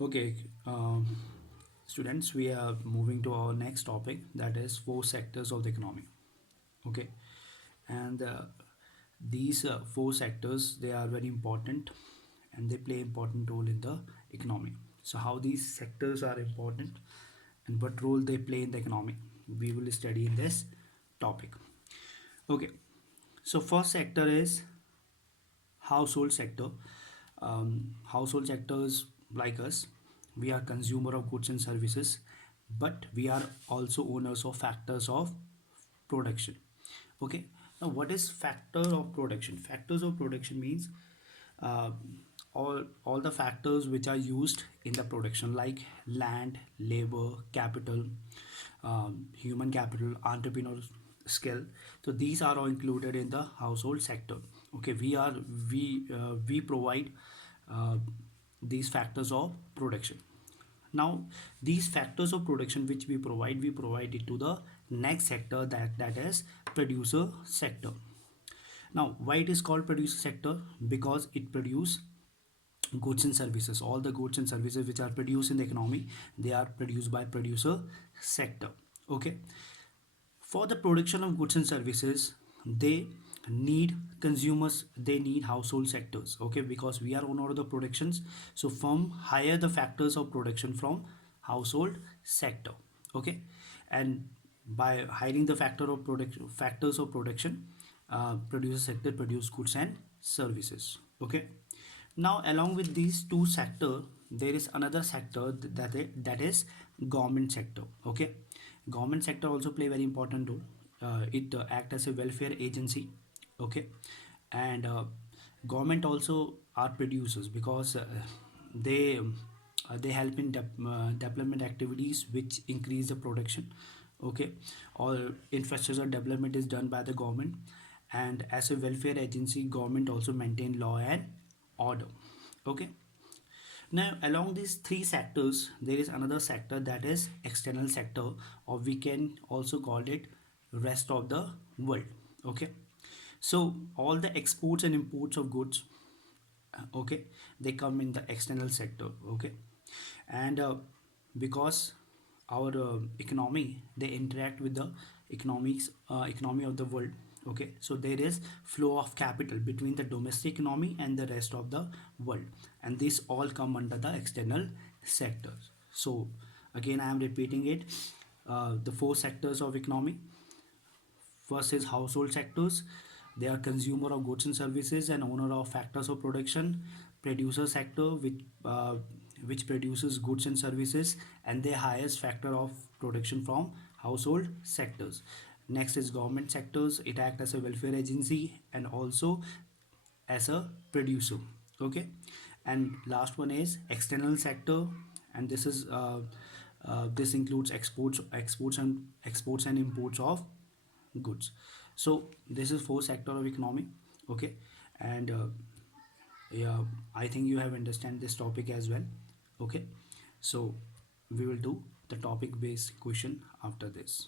Okay, students, we are moving to our next topic, that is four sectors of the economy. Okay, and these four sectors, they are very important and they play important role in the economy. So how these sectors are important and what role they play in the economy, we will study in this topic. Okay, so first sector is household sector. Household sectors like us, we are consumer of goods and services, but we are also owners of factors of production. Okay, now what is factor of production? Factors of production means uh, all the factors which are used in the production, like land, labor, capital, human capital, entrepreneur skill. So these are all included in the household sector. Okay, we provide uh, these factors of production. Now these factors of production which we provide it to the next sector, that is producer sector. Now why it is called producer sector? Because it produce goods and services. All the goods and services which are produced in the economy, they are produced by producer sector. Okay, for the production of goods and services, they need consumers, they need household sectors. Okay, because we are owner of the productions, so firm hire the factors of production from household sector. Okay, and by hiring the factors of production, producer sector produce goods and services. Okay, now along with these two sector, there is another sector that is government sector. Okay, government sector also play very important role. It act as a welfare agency. Okay, and government also are producers because they help in development activities which increase the production. Okay, all infrastructure development is done by the government, and as a welfare agency, government also maintain law and order. Okay, now along these three sectors, there is another sector that is external sector, or we can also call it rest of the world. Okay, so all the exports and imports of goods, okay, they come in the external sector. Okay, and because our economy, they interact with the economy of the world. Okay, so there is flow of capital between the domestic economy and the rest of the world, and this all come under the external sectors. So again I am repeating it, the four sectors of economy. First is household sectors. They are consumer of goods and services and owner of factors of production. Producer sector, which produces goods and services, and the highest factor of production from household sectors. Next is government sectors. It acts as a welfare agency and also as a producer. Okay, and last one is external sector, and this includes exports and imports of goods. So this is four sector of economy. Okay, and yeah, I think you have understand this topic as well. Okay, so we will do the topic based question after this.